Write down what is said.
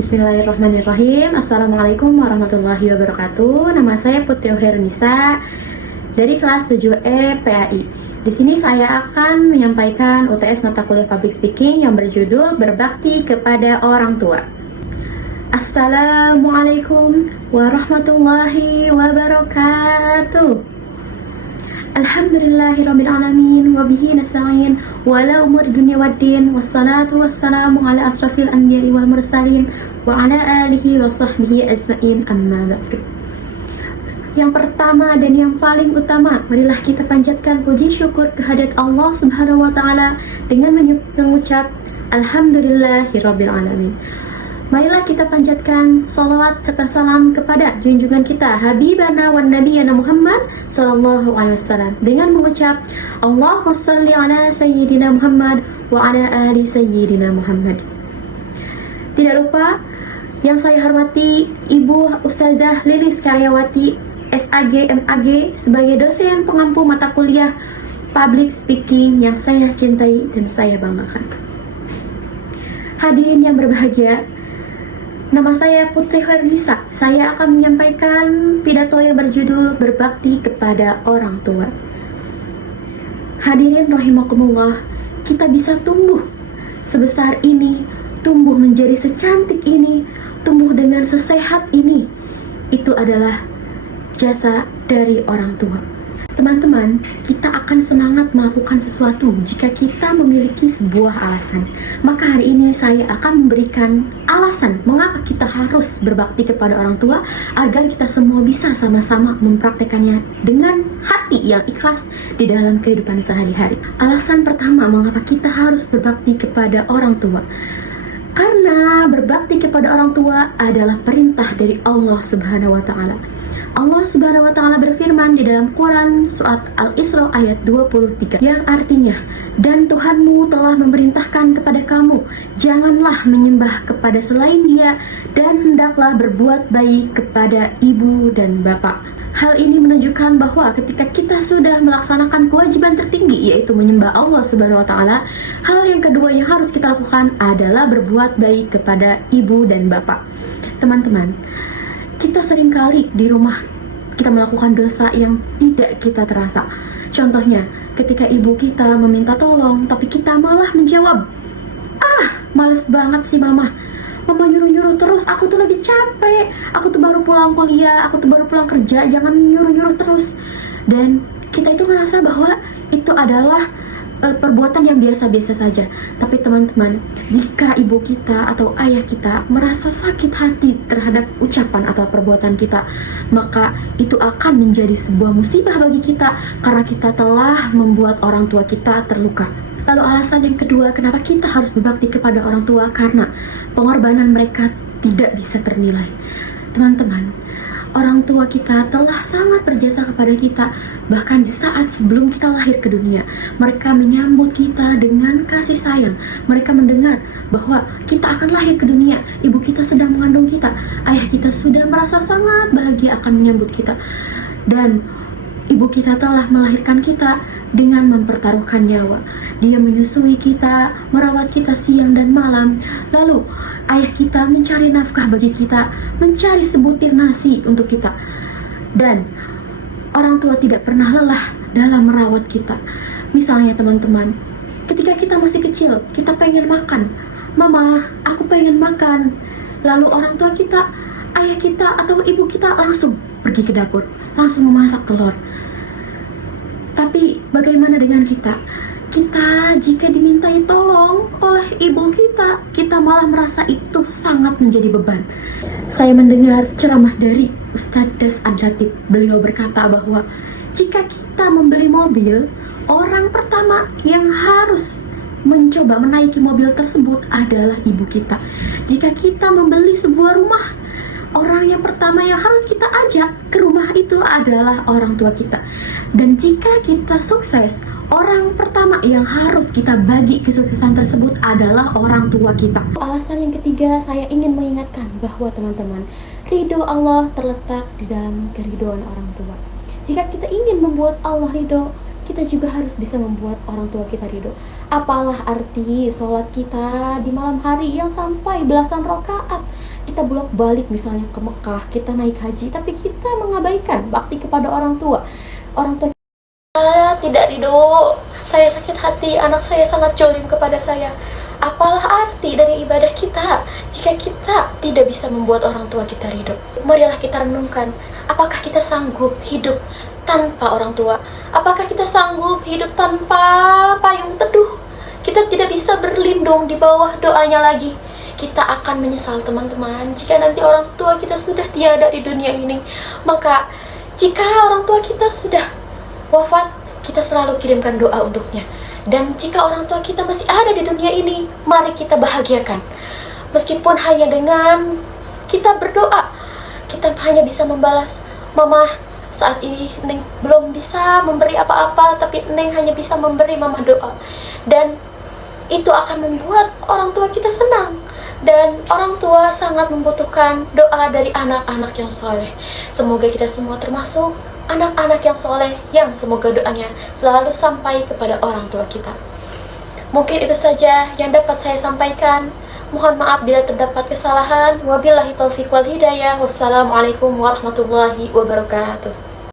Bismillahirrahmanirrahim. Assalamualaikum warahmatullahi wabarakatuh. Nama saya Putri Hernisa dari kelas 7E PAI. Di sini saya akan menyampaikan UTS mata kuliah Public Speaking yang berjudul Berbakti kepada Orang Tua. Assalamualaikum warahmatullahi wabarakatuh. Alhamdulillahirrabbilalamin wabihi nasta'in wala umur dunia waddin wassalatu wassalamu ala asrafil anbiya'i wal mursalin wa ala alihi wa sahbihi ajma'in amma ba'du. Yang pertama dan yang paling utama, marilah kita panjatkan puji syukur kehadirat Allah Subhanahu wa taala dengan mengucap alhamdulillahirabbil alamin. Marilah kita panjatkan salawat serta salam kepada junjungan kita Habibana wan Nabiyana Muhammad sallallahu alaihi wasallam dengan mengucap Allahumma shalli ala sayyidina Muhammad wa ala ali sayyidina Muhammad. Tidak lupa yang saya hormati Ibu Ustazah Lilis Karyawati SAG MAG sebagai dosen pengampu mata kuliah Public Speaking yang saya cintai dan saya banggakan. Hadirin yang berbahagia, nama saya Putri Hernisa. Saya akan menyampaikan pidato yang berjudul Berbakti kepada Orang Tua. Hadirin rahimakumullah, kita bisa tumbuh sebesar ini, tumbuh menjadi secantik ini, tumbuh dengan sesehat ini. Itu adalah jasa dari orang tua. Teman-teman, kita akan semangat melakukan sesuatu jika kita memiliki sebuah alasan. Maka hari ini saya akan memberikan alasan mengapa kita harus berbakti kepada orang tua agar kita semua bisa sama-sama mempraktekannya dengan hati yang ikhlas di dalam kehidupan sehari-hari. Alasan pertama mengapa kita harus berbakti kepada orang tua. Karena berbakti kepada orang tua adalah perintah dari Allah Subhanahu wa taala. Allah Subhanahu wa taala berfirman di dalam Quran surat Al-Isra ayat 23 yang artinya, dan Tuhanmu telah memerintahkan kepada kamu, janganlah menyembah kepada selain Dia dan hendaklah berbuat baik kepada ibu dan bapak. Hal ini menunjukkan bahwa ketika kita sudah melaksanakan kewajiban tertinggi yaitu menyembah Allah Subhanahu wa taala, hal yang kedua yang harus kita lakukan adalah berbuat baik kepada ibu dan bapak. Teman-teman, kita seringkali di rumah kita melakukan dosa yang tidak kita terasa. Contohnya, ketika ibu kita meminta tolong tapi kita malah menjawab, males banget sih mama nyuruh-nyuruh terus, aku tuh lagi capek, aku tuh baru pulang kuliah, aku tuh baru pulang kerja, jangan nyuruh-nyuruh terus. Dan kita itu ngerasa bahwa itu adalah perbuatan yang biasa-biasa saja. Tapi teman-teman, jika ibu kita atau ayah kita merasa sakit hati terhadap ucapan atau perbuatan kita, maka itu akan menjadi sebuah musibah bagi kita karena kita telah membuat orang tua kita terluka. Lalu alasan yang kedua kenapa kita harus berbakti kepada orang tua, karena pengorbanan mereka tidak bisa ternilai. Teman-teman, orang tua kita telah sangat berjasa kepada kita. Bahkan di saat sebelum kita lahir ke dunia, mereka menyambut kita dengan kasih sayang. Mereka mendengar bahwa kita akan lahir ke dunia, ibu kita sedang mengandung kita, ayah kita sudah merasa sangat bahagia akan menyambut kita. Dan ibu kita telah melahirkan kita dengan mempertaruhkan nyawa. Dia menyusui kita, merawat kita siang dan malam. Lalu ayah kita mencari nafkah bagi kita, mencari sebutir nasi untuk kita. Dan orang tua tidak pernah lelah dalam merawat kita. Misalnya teman-teman, ketika kita masih kecil, kita pengen makan. Mama, aku pengen makan. Lalu orang tua kita, ayah kita atau ibu kita langsung pergi ke dapur, langsung memasak telur. Tapi bagaimana dengan kita? Kita jika dimintai tolong oleh ibu kita, kita malah merasa itu sangat menjadi beban. Saya mendengar ceramah dari Ustadz Das Ad-Latif. Beliau berkata bahwa jika kita membeli mobil, orang pertama yang harus mencoba menaiki mobil tersebut adalah ibu kita. Jika kita membeli sebuah rumah, orang yang pertama yang harus kita ajak ke rumah itu adalah orang tua kita. Dan jika kita sukses, orang pertama yang harus kita bagi kesuksesan tersebut adalah orang tua kita. Alasan yang ketiga, saya ingin mengingatkan bahwa teman-teman, ridho Allah terletak di dalam keridhoan orang tua. Jika kita ingin membuat Allah ridho, kita juga harus bisa membuat orang tua kita ridho. Apalah arti sholat kita di malam hari yang sampai belasan rakaat kita bolak-balik misalnya ke Mekah, kita naik haji, tapi kita mengabaikan bakti kepada orang tua. Orang tua tidak ridho, saya sakit hati, anak saya sangat jolim kepada saya. Apalah arti dari ibadah kita jika kita tidak bisa membuat orang tua kita ridho? Marilah kita renungkan, apakah kita sanggup hidup tanpa orang tua? Apakah kita sanggup hidup tanpa payung teduh? Kita tidak bisa berlindung di bawah doanya lagi. Kita akan menyesal teman-teman jika nanti orang tua kita sudah tiada di dunia ini. Maka jika orang tua kita sudah wafat, kita selalu kirimkan doa untuknya. Dan jika orang tua kita masih ada di dunia ini, mari kita bahagiakan. Meskipun hanya dengan kita berdoa, kita hanya bisa membalas, Mama, saat ini Neng belum bisa memberi apa-apa, tapi Neng hanya bisa memberi Mama doa. Dan itu akan membuat orang tua kita senang. Dan orang tua sangat membutuhkan doa dari anak-anak yang soleh. Semoga kita semua termasuk anak-anak yang soleh, yang semoga doanya selalu sampai kepada orang tua kita. Mungkin itu saja yang dapat saya sampaikan. Mohon maaf bila terdapat kesalahan. Wabillahi taufiq wal hidayah. Wassalamualaikum warahmatullahi wabarakatuh.